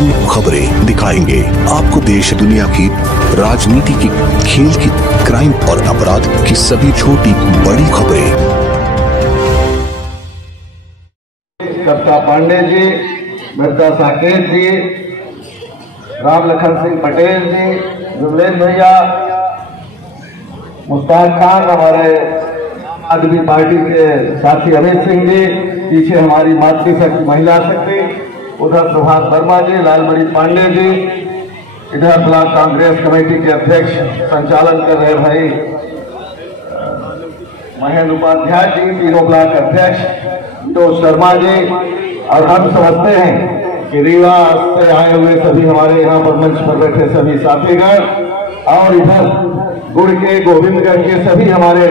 तमाम खबरें दिखाएंगे आपको देश दुनिया की राजनीति की, खेल की, क्राइम और अपराध की सभी छोटी बड़ी खबरें। कप्ता पांडे जी, मिर्जा साकेत जी, राम लखन सिंह पटेल जी, जुबलेन भैया, मुस्ताक खान, हमारे आम आदमी पार्टी के साथी अमित सिंह जी, पीछे हमारी मातृशक्ति महिला शक्ति, उधर प्रभात वर्मा जी, लालमणि पांडे जी, इधर ब्लॉक कांग्रेस कमेटी के अध्यक्ष संचालन कर रहे भाई महेंद्र उपाध्याय जी, तीनों ब्लॉक अध्यक्ष तो शर्मा जी, और हम समझते हैं कि रीवा से आए हुए सभी हमारे यहाँ पर मंच पर बैठे सभी साथीगण और इधर गुड़ के गोविंदगढ़ के सभी हमारे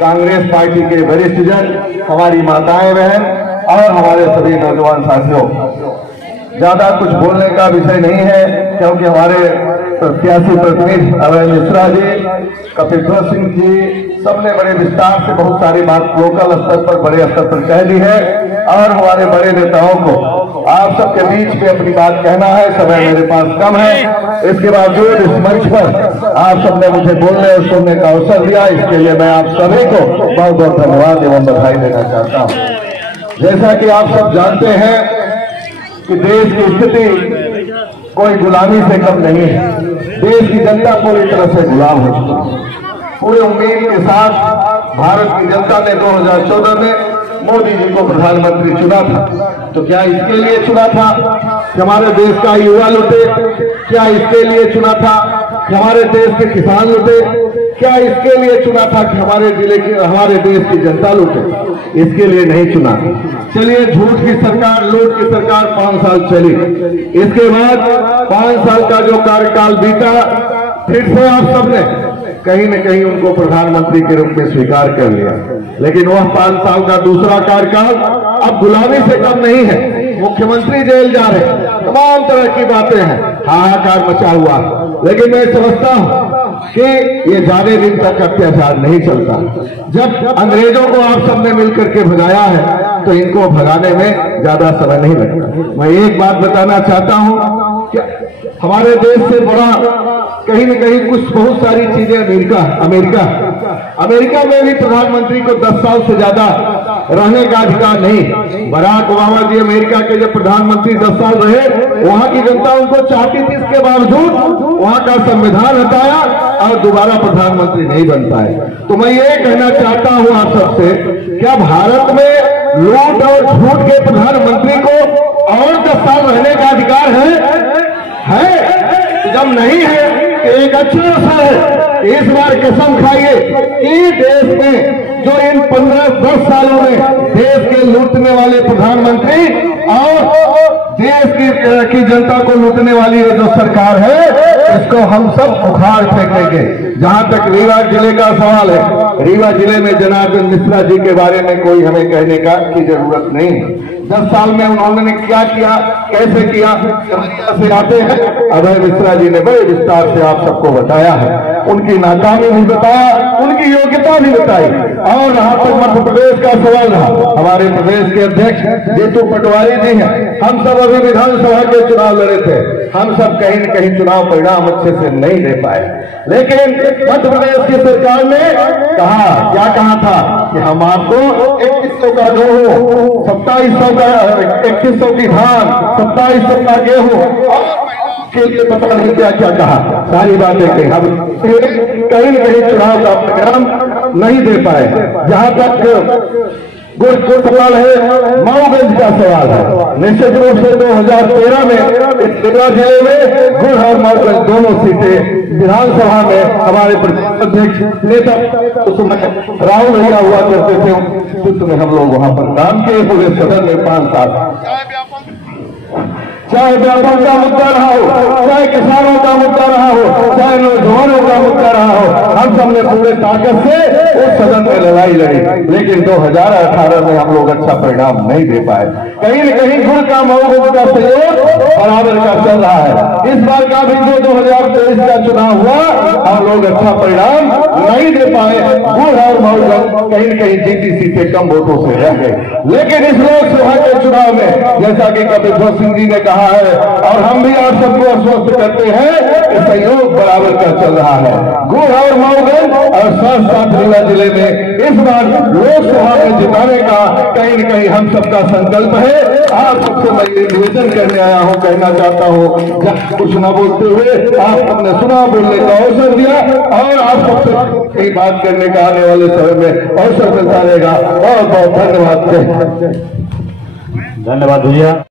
कांग्रेस पार्टी के वरिष्ठ जन, हमारी माताएं बहन और हमारे सभी नौजवान साथियों, ज्यादा कुछ बोलने का विषय नहीं है क्योंकि हमारे प्रत्याशी प्रतिनिधि अभय मिश्रा जी, कपिलध्वज सिंह जी सबने बड़े विस्तार से बहुत सारी बात लोकल स्तर पर, बड़े स्तर पर कह दी है और हमारे बड़े नेताओं को आप सबके बीच में अपनी बात कहना है। समय मेरे पास कम है, इसके बावजूद इस मंच पर आप सबने मुझे बोलने और सुनने का अवसर दिया, इसके लिए मैं आप सभी को बहुत बहुत धन्यवाद एवं बधाई देना चाहता हूँ। जैसा कि आप सब जानते हैं कि देश की स्थिति कोई गुलामी से कम नहीं है। देश की जनता पूरी तरह से गुलाम हो चुकी है। पूरे उम्मीद के साथ भारत की जनता ने 2014 में मोदी जी को प्रधानमंत्री चुना था। तो क्या इसके लिए चुना था कि हमारे देश का युवा लुटे? क्या इसके लिए चुना था कि हमारे देश के किसान लुटे? क्या इसके लिए चुना था कि हमारे जिले की, हमारे देश की जनता लुटे? इसके लिए नहीं चुना। चलिए, झूठ की सरकार, लूट की सरकार 5 साल चली, इसके बाद 5 साल का जो कार्यकाल बीता, फिर से आप सबने कहीं न कहीं उनको प्रधानमंत्री के रूप में स्वीकार कर लिया। लेकिन वह 5 साल का दूसरा कार्यकाल अब गुलामी से कम नहीं है। मुख्यमंत्री जेल जा रहे हैं, तमाम तरह की बातें हैं, हाहाकार मचा हुआ। लेकिन मैं समझता हूं कि ये ज्यादा दिन तक अत्याचार नहीं चलता। जब अंग्रेजों को आप सबने मिलकर के भगाया है तो इनको भगाने में ज्यादा समय नहीं लगता। मैं एक बात बताना चाहता हूं कि हमारे देश से बड़ा कहीं न कहीं कुछ बहुत सारी चीजें अमेरिका में भी प्रधानमंत्री को 10 साल से ज्यादा रहने का अधिकार नहीं। बराक ओबामा जी अमेरिका के जब प्रधानमंत्री 10 साल रहे, वहां की जनता उनको चाहती थी, इसके बावजूद वहां का संविधान हटाया और दोबारा प्रधानमंत्री नहीं बन पाए। तो मैं ये कहना चाहता हूं आप सबसे, क्या भारत में लूट और झूठ के प्रधानमंत्री को और 10 साल रहने का अधिकार है? जब नहीं है, एक अच्छा अवसर है। इस बार कसम खाइए कि देश में जो इन 15-10 सालों में देश के लूटने वाले प्रधानमंत्री और देश की जनता को लूटने वाली ये जो सरकार है, इसको हम सब उखाड़ फेंकेंगे। जहां तक रीवा जिले का सवाल है, रीवा जिले में जनार्दन मिश्रा जी के बारे में कोई हमें कहने की जरूरत नहीं है। 10 साल में उन्होंने क्या किया, कैसे किया, से आते हैं। अभय मिश्रा जी ने बड़े विस्तार से आप सबको बताया है, उनकी नाकामी भी बताया, उनकी योग्यता भी बताई। और यहाँ तक मध्य प्रदेश का सवाल रहा, हमारे प्रदेश के अध्यक्ष जीतू पटवारी जी हैं। हम सब अभी विधानसभा के चुनाव लड़े थे, हम सब कहीं न कहीं चुनाव परिणाम अच्छे से नहीं दे पाए। लेकिन मध्य प्रदेश की सरकार ने क्या कहा था कि हम आपको 2100 का गेहूं, 2700 का 3100 की धान, 2700 का गेहूं के लिए पता नहीं क्या क्या कहा, सारी बातें कही। हम कहीं न कहीं चुनाव का परिणाम नहीं दे पाए। जहां तक गुड़ सवाल है, माऊगंज का सवाल है, निश्चित रूप से 2013 में इस रीवा जिले में गुड़ और माऊगंज दोनों सीटें विधानसभा में हमारे अध्यक्ष नेता उस समय राहुल भैया हुआ करते थे, उसमें हम लोग वहां पर काम किए पूरे सदन में 5 साल। चाहे व्यापार का मुद्दा रहा हो, चाहे किसानों का मुद्दा रहा हो, चाहे नौजवानों का मुद्दा रहा हो, हम सबने पूरे ताकत से उस सदन में लड़ाई लड़ी। लेकिन 2018 में हम लोग अच्छा परिणाम नहीं दे पाए। कहीं न कहीं गुड़ का माऊगंज का सहयोग बराबर का चल रहा है। इस बार का भी जो 2023 का चुनाव हुआ, हम लोग अच्छा परिणाम नहीं दे पाए। गुड़ और मऊगंज कहीं न कहीं जीटीसी से कम वोटों से रह गए। लेकिन इस लोकसभा के चुनाव में जैसा कि कपिल सिंह जी ने कहा है और हम भी आप सबको आश्वस्त करते हैं कि सहयोग बराबर का चल रहा है। गुड़ और मऊगंज और साथ साथ रीवा जिले में इस बार लोकसभा में जिताने का कहीं न कहीं हम सबका संकल्प है। आप सबसे मैं ये निवेदन करने आया हूँ, कहना चाहता हूँ, कुछ न बोलते हुए आप अपने सुना बोलने का अवसर दिया और आप सबसे कई बात करने का आने वाले समय में अवसर मिलता रहेगा। बहुत बहुत धन्यवाद। धन्यवाद भैया।